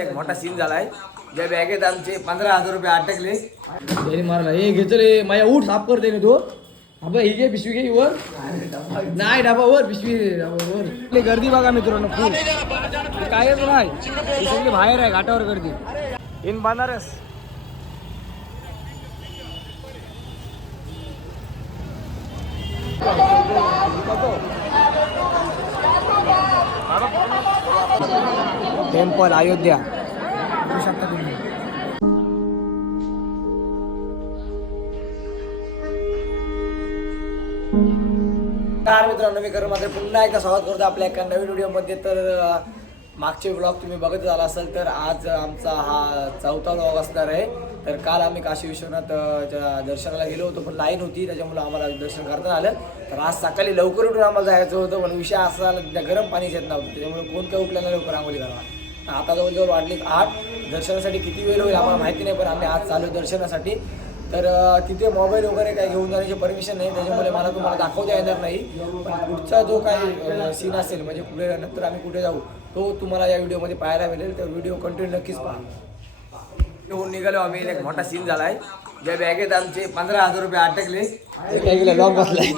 एक मोठा सीन झालाय. ज्या बॅगेत आमचे पंधरा हजार रुपये अटकले. त्याने मारला. हे घेतो रे माझ्या उठ साफ करते ना तो. अबे ही घे पिशवी घे वर. नाही डाबा वर पिशवी डाबा वर. गर्दी बघा मित्रांनो खूप कायच नाही? ही सगळी बाहेर आहे घाटावर गर्दी. इन बनारस. टेम्पल अयोध्या. बघू शकता तुम्ही. कार मित्रांनो मी करून मात्र पुन्हा एकदा स्वागत करतो आपल्या एका नवीन व्हिडिओमध्ये. तर मागचे ब्लॉग तुम्ही बघत झाला असेल तर आज आमचा हा चौथा ब्लॉग असणार आहे. तर काल आम्ही काशी विश्वनाथ दर्शनाला गेलो होतो पण लाईन होती त्याच्यामुळे आम्हाला दर्शन करता आलं. तर आज सकाळी लवकर उठून आम्हाला जायचं होतं पण विषय असा गरम पाणीच येत नव्हतं. त्याच्यामुळे कोण काय उठल्यानं लवकर आंघोळी करावा आता जवळजवळ वाढली आठ. दर्शनासाठी किती वेळ होईल आम्हाला माहिती नाही पण आम्ही आज चालू दर्शनासाठी. तर तिथे मोबाईल वगैरे काही घेऊन जाण्याची परमिशन नाही त्याच्यामुळे मला तुम्हाला दाखवता येणार नाही. पण पुढचा जो काही सीन असेल म्हणजे पुढे नंतर आम्ही कुठे जाऊ तो तुम्हाला या व्हिडिओमध्ये पाहायला मिळेल. तर व्हिडिओ कंटिन्यू नक्कीच पहा. होऊन निघालो आम्ही एक मोठा सीन झाला आहे ज्या बॅगेत आमचे पंधरा हजार रुपये अटकले. बसलाय.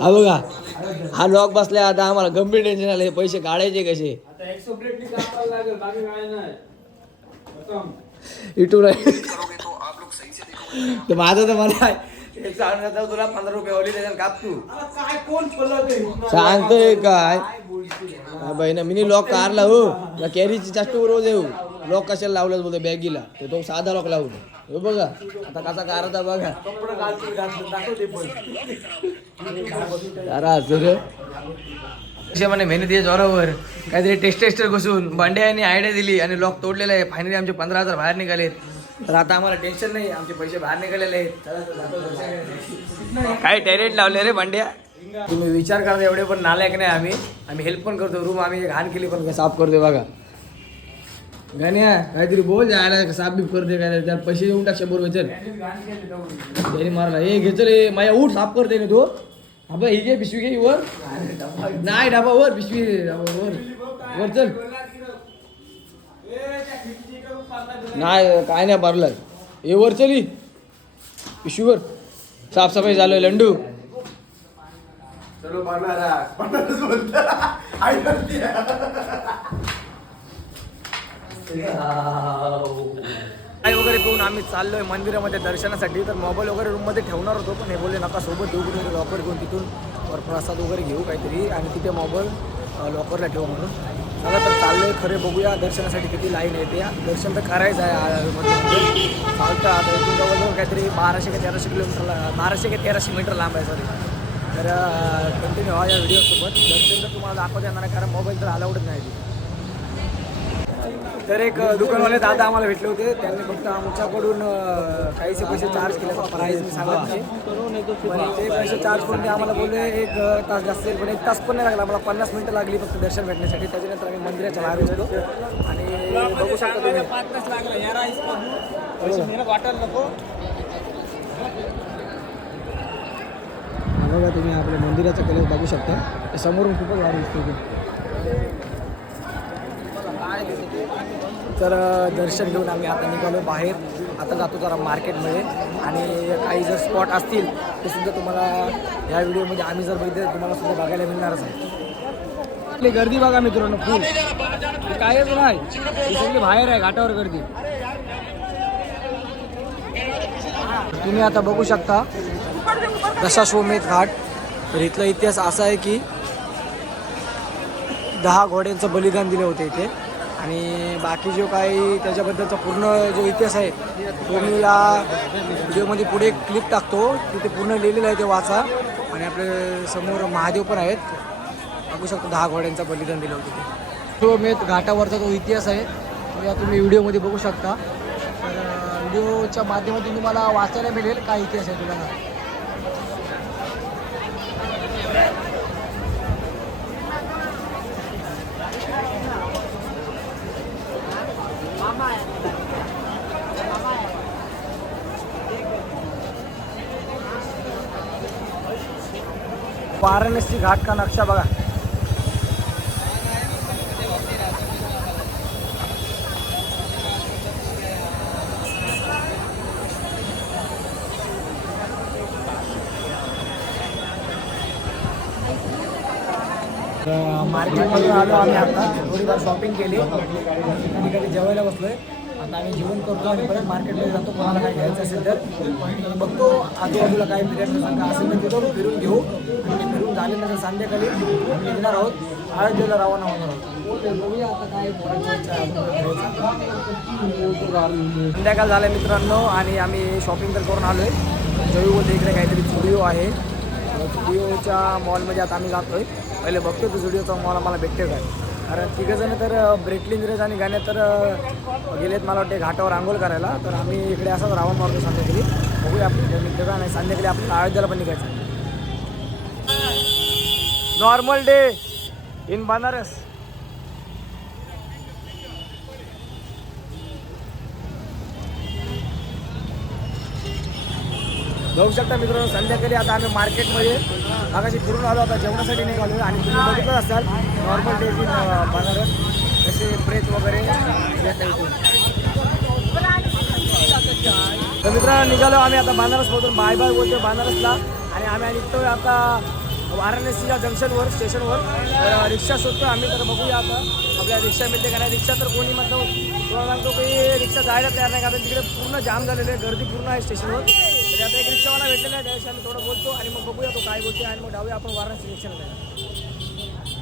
हा बघा. हा लॉक बसलाय आता आम्हाला गंभीर टेन्शन आलं हे पैसे काढायचे कसे? युट्यूब तर माझं तर मला तुला पंधरा रुपये ओली त्याच्यात काप तू. सांगतोय काय हा बहिणा मिनी लॉक कारला हो. या कॅरीची जास्त रोज येऊ लॉक कशाला लावलं बोलतो बॅगीला तो तो साधा लॉक लावून. हो बघा आता कसा कारचा बघा. असे म्हणे मेहनत आहे जोरावर. काहीतरी टेस्ट टेस्टर घुसून. बांडे यांनी आयडिया दिली आणि लॉक तोडलेला आहे. फायनली आमचे पंधरा हजार बाहेर निघालेत. तर आता आम्हाला टेन्शन नाही. आमचे पैसे बाहेर निघालेले आहेत. काय टॅलेंट लावले रे बांड्या तुम्ही विचार करता एवढे पण नालायक नाही आम्ही. आम्ही हेल्प पण करतो. रूम आम्ही घाण केली पण साफ करतो बघा. गाण्या काहीतरी बोल जायला साफ बीफ करते काय त्याला पैसे देऊन टाक शंभर रुपये चल. त्याने मारला हे घेतो रे माझ्या उठ साफ करते ना तो. अबे ही घे पिशवी घे वर. नाही डाबा वर पिशवी डाबा वर. वर चल. नाही काय नाही मारलं हे वर चली पिशवीवर साफसफाई झालं लंडू. काय वगैरे पिऊन आम्ही चाललोय मंदिरामध्ये दर्शनासाठी. तर मोबाईल वगैरे रूममध्ये ठेवणार होतो पण हे बोलले नका सोबत देऊ कुठे लॉकर घेऊन तिथून वर प्रसाद वगैरे घेऊ काहीतरी आणि तिथे मोबाईल लॉकरला ठेवू म्हणून. चला तर चाललोय खरे बघूया दर्शनासाठी किती लाईन येते दर्शन तर करायचं आहे आ- म्हणजे चालतं आता. इथून जवळजवळ काहीतरी बाराशे का तेराशे किलोमीटर बाराशे का तेराशे मीटर लांब आहे सॉरी तर कंटिन्यू व्हा या व्हिडिओसोबत दर्शन तर तुम्हाला दाखवता येणार आहे कारण मोबाईल तर अलाउडच नाही. तिथे. तर एक दुकानवाले दादा आम्हाला भेटले होते. त्यांनी फक्त आमच्याकडून काहीसे पैसे चार्ज केले प्राईस मी सांगत नाही. पण ते पैसे चार्ज करून ते आम्हाला बोलले एक तास जास्त येईल पण एक तास पण नाही लागला. आम्हाला पन्नास मिनटं लागली फक्त दर्शन भेटण्यासाठी. त्याच्यानंतर आम्ही मंदिराच्या बाहेर गेलो आणि बघू शकता तुम्ही. हा बघा तुम्ही आपल्या मंदिराचा कलर बघू शकता. ते समोरून खूपच भारी दिसतो ते. तर दर्शन घेऊन आम्ही आता निघालो बाहेर. आता जातो जरा मार्केटमध्ये. आणि काही जर स्पॉट असतील ते सुद्धा तुम्हाला या व्हिडिओमध्ये आम्ही जर बघितले तर तुम्हाला सुद्धा बघायला मिळणारच आहे. आपली गर्दी बघा मित्रांनो खूप कायच नाही. सगळी बाहेर आहे घाटावर गर्दी. तुम्ही आता बघू शकता दशाश्वमेध घाट. तर इथला इतिहास असा आहे की दहा घोड्यांचं बलिदान दिले होते इथे. आणि बाकी जो काही त्याच्याबद्दलचा पूर्ण जो इतिहास आहे तो मी या व्हिडिओमध्ये पुढे एक क्लिप टाकतो. तिथे पूर्ण लिहिलेलं आहे ते वाचा. आणि आपले समोर महादेव पण आहेत. बघू शकतो दहा घोड्यांचा बलिदान दिलं होतं ते. मी घाटावरचा जो इतिहास आहे तो या तुम्ही व्हिडिओमध्ये बघू शकता. तर व्हिडिओच्या माध्यमातून तुम्हाला वाचायला मिळेल काय इतिहास आहे तुम्हाला वाराणसी घाट का नक्शा बघा तो मार्केटमधून आलो आम आता थोडीफार शॉपिंग केली. ठिकाणी जेवायला बसलोय. आता आम्ही जेवण करतो आणि परत मार्केटमध्ये जातो. आजूबाजूला आणि संध्याकाळी निघणार आहोत. अयोध्येला रवाना होणार आहोत. संध्याकाळ झाल्या मित्रांनो आणि आम्ही शॉपिंग तर करून आलोय. जयू बोलते इकडे काहीतरी स्टुडिओ आहे. झुडिओच्या मॉलमध्ये आता आम्ही जातोय. पहिले बघतो तो झुडिओचा मॉल आम्हाला भेटते काय. कारण तिघंजण तर ब्रेकलिंद्रेज आणि गाणे तर गेलेत मला वाटते घाटावर आंघोळ करायला. तर आम्ही इकडे असंच रावण मारतो संध्याकाळी. बघूया आपण निघतो का नाही. संध्याकाळी आपण अयोध्येला पण निघायचं नॉर्मल डे इन बनारस जाऊ शकता मित्रांनो संध्याकाळी आता आम्ही मार्केटमध्ये आगाशी फिरून आलो आता जेवणासाठी निघालो आणि तुम्ही बघितलं असाल नॉर्मल डेज इन बनारस कसे प्रेत वगैरे तर मित्रांनो निघालो आम्ही आता बनारसमधून बाय बाय बोलतो बनारसला आणि आम्ही निघतोय आता वाराणसीच्या जंक्शनवर स्टेशनवर. तर रिक्षा शोधतो आम्ही तर बघूया आता. आपल्या रिक्षा मिळते का नाही? रिक्षा तर कोणी मतलब तुला सांगतो की रिक्षा जायला तयार नाही कारण तिकडे पूर्ण जाम झालेले आहे गर्दी पूर्ण आहे स्टेशनवर. तर आता एक रिक्षावाला भेटलेला आहे. त्याविषयी आम्ही थोडं बोलतो आणि मग बघूया तो काय बोलतो आणि मग जाऊया आपण वाराणसी रिक्षाला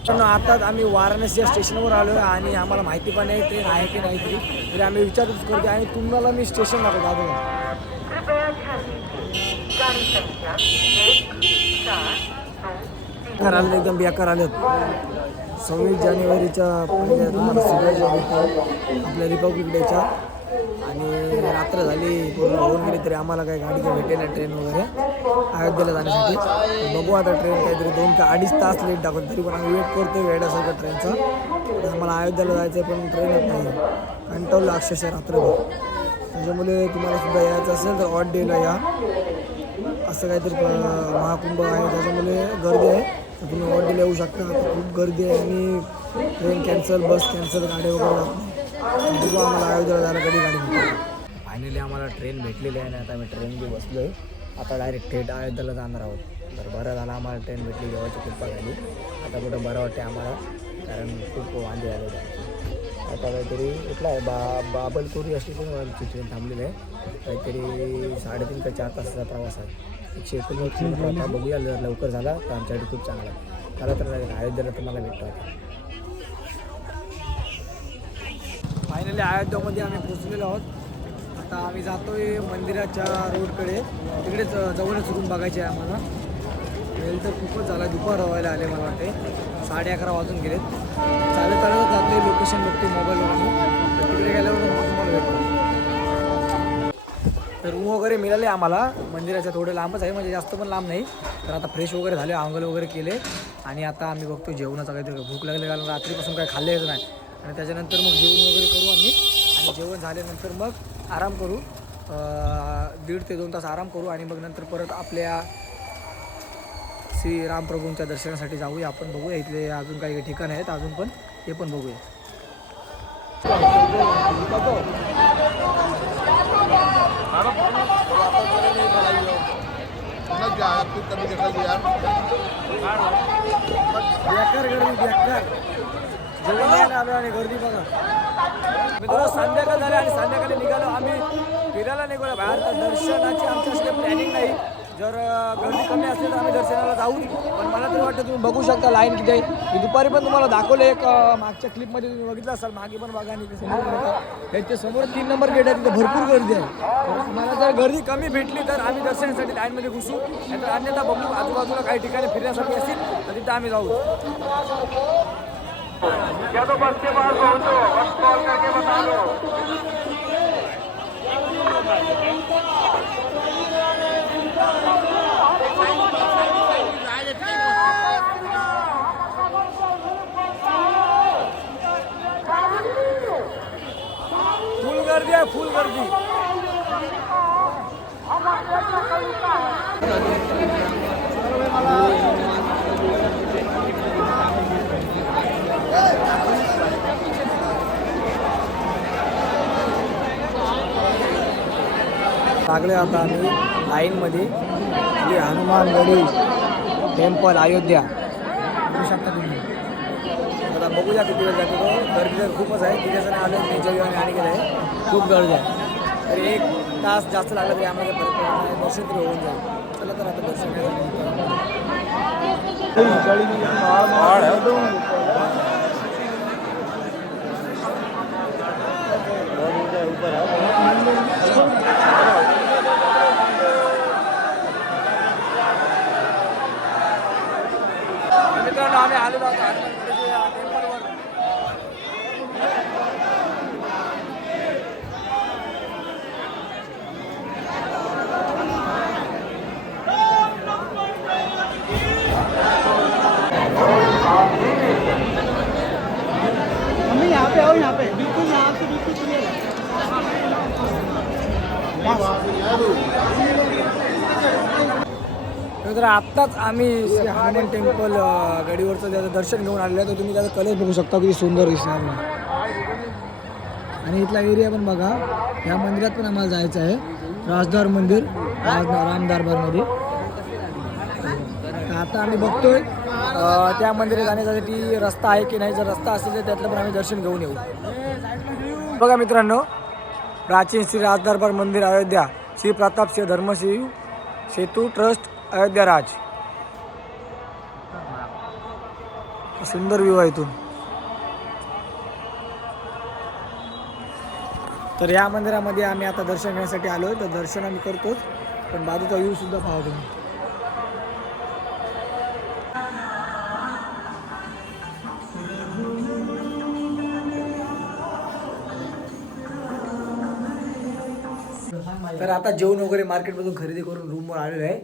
पण आताच आम्ही वाराणसी या स्टेशनवर आलो आहे आणि आम्हाला माहिती पण आहे ट्रेन आहे की नाही तरी. तरी आम्ही विचारपूस करतो आणि तुम्हाला मी स्टेशन दाखवतो. दादा बेकार आले एकदम बेकार आलेत सव्वीस जानेवारीच्या पहिल्या तुम्हाला शुभेच्छा देतो आपल्या रिपब्लिक डेच्या आणि रात्र झाली पूर्ण होऊन गेली तरी आम्हाला काही गाडी काही भेटेल नाही ट्रेन वगैरे अयोध्येला जाण्यासाठी. बघू आता ट्रेन काहीतरी दोन का अडीच तास लेट टाकून तरी पण आम्ही वेट करतो वेळासारखं ट्रेनचा तर आम्हाला अयोध्येला जायचं आहे पण ट्रेनच नाही. कंटाळलं अक्षरशः रात्रभर. त्याच्यामुळे तुम्हाला सुद्धा यायचं असेल तर ऑड डेला या. असं काहीतरी प- महाकुंभ आहे. त्याच्यामुळे गर्दी आहे. तुम्ही ऑर्डर येऊ शकता. खूप गर्दी आहे आणि ट्रेन कॅन्सल बस कॅन्सल गाडी वगैरे जात बघू आम्हाला अयोध्या जायला कधी गाडी फायनली आम्हाला ट्रेन भेटलेली आहे ना आता आम्ही ट्रेनमध्ये बसलो आहे आता डायरेक्ट थेट अयोध्याला जाणार आहोत. तर बरं झालं आम्हाला ट्रेन भेटली देवाची कृपा झाली. आता कुठं बरं वाटते आम्हाला कारण खूप वांदे झाले होते आता काहीतरी कुठला आहे? बा बाबलपुरी स्टेशनवरची ट्रेन थांबलेली आहे. काहीतरी साडेतीन ते चार तासाचा प्रवास आहे. एकशे एकोणनव्वद आता बघूया जर लवकर झाला तर आमच्यासाठी खूप चांगला. आहे तर अयोध्येला तुम्हाला भेटतो आता. फायनली अयोध्यामध्ये आम्ही पोचलेलो आहोत. आता आम्ही जातोय मंदिराच्या रोडकडे. तिकडेच जवळच रूम बघायची आहे आम्हाला. वेळ तर खूपच झाला दुपार व्हायला आले मला वाटते साडे अकरा वाजून गेलेत. चालत चालत जातोय लोकेशन बघतो मोबाईलवरून तर रूम वगैरे मिळाले आम्हाला. मंदिराच्या थोडं लांबच आहे म्हणजे जास्त पण लांब नाही. तर आता फ्रेश वगैरे झाले आंघोळ वगैरे केले. आणि आता आम्ही बघतो जेवणाचा काहीतरी. भूक लागले कारण रात्रीपासून काही खाल्लं येत नाही. आणि त्याच्यानंतर मग जेवण वगैरे करू आम्ही. आणि जेवण झाल्यानंतर मग आराम करू. दीड ते दोन तास आराम करू आणि मग नंतर परत आपल्या श्री रामप्रभूंच्या दर्शनासाठी जाऊया. आपण बघूया इथले अजून काही ठिकाण आहेत अजून पण ते पण बघूया. बेकार गर्दी बेकार जेवण आलो आणि गर्दी बघा मित्रांनो संध्याकाळ झाले आणि संध्याकाळी निघालो. आम्ही फिरायला निघालो. बाहेर तर दर्शनाची आमची प्लॅनिंग नाही. जर गर्दी कमी असली तर आम्ही दर्शनाला जाऊ. पण मला तरी वाटतं तुम्ही बघू शकता लाईन किती आहे मी दुपारी पण तुम्हाला दाखवलं एक मागच्या क्लिपमध्ये तुम्ही बघितलं असाल. मागे पण बघा आणि समोर पण समोर तीन नंबर गेट आहे तिथे भरपूर गर्दी आहे. मला जर गर्दी कमी भेटली तर आम्ही दर्शनासाठी लाईनमध्ये घुसू. नाहीतर अन्यथा बघू आजूबाजूला काही ठिकाणी फिरण्यासाठी असतील तर तिथे आम्ही जाऊ. फुल गर्दी आहे फुल गर्दी लाईनमध्ये श्री हनुमानगडी टेम्पल अयोध्या. बघू शकता तुम्ही. आता बघूया किती वेळ जातो तो. गर्दी तर खूपच आहे. तिथे जण आलो मी जेवण आणि गेलं आहे. खूप गर्दी आहे. तर एक तास जास्त लागला तरी आम्हाला परत दर्शन तरी होऊन जाईल. चला तर आता दर्शन घ्यायला मित्रांनो आम्ही आलेलो आहोत हनुमान मंदिराच्या टेम्पलवर. हमें यहाँ पे आओ यहाँ पे बिल्कुल यहाँ से बिल्कुल क्लियर तर आत्ताच आम्ही श्री हनुमान टेम्पल गडीवरचं त्याचं दर्शन घेऊन आलेलं आहे. तर तुम्ही त्याचा कलर बघू शकता किती सुंदर दिसणार आणि इथला एरिया पण बघा या मंदिरात पण आम्हाला जायचं आहे. राजदार मंदिर राज राम आता आम्ही बघतोय त्या मंदिरात जाण्यासाठी रस्ता आहे की नाही. जर रस्ता असेल तर त्यातलं पण आम्ही दर्शन घेऊन येऊ. बघा मित्रांनो प्राचीन श्री राजदरबार मंदिर अयोध्या. श्री प्रताप सिंह धर्मश्री सेतू ट्रस्ट अयोध्या राज सुंदर व्ह्यू आहे इथून. तर या मंदिरामध्ये आम्ही आता दर्शन घेण्यासाठी आलो तर दर्शन आम्ही करतोच. पण बाजूचा व्ह्यू सुद्धा पाहा तुम्ही. तर आता जेवण वगैरे मार्केटमधून खरेदी करून रूमवर आलेलं आहे.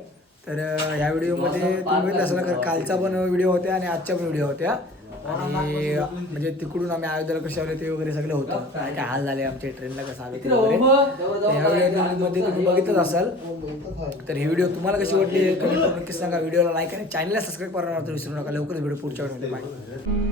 तर ह्या व्हिडिओमध्ये तुम्ही असेल ना कालचा पण व्हिडिओ होत्या आणि आजच्या पण व्हिडिओ होत्या आणि म्हणजे तिकडून आम्ही अयोध्याला कसे आले ते वगैरे सगळं होतं. काय काय हाल झाले आमचे ट्रेनला कसं आले ते वगैरे. व्हिडिओमध्ये तुम्ही बघितच असाल. तर ही व्हिडिओ तुम्हाला कशी वाटली? कमेंट करून नक्कीच सांगा. व्हिडिओला लाईक आणि चॅनलला सबस्क्राईब करणार विसरू नका. लवकरच व्हिडिओ पुढच्या व्हिडिओमध्ये बाय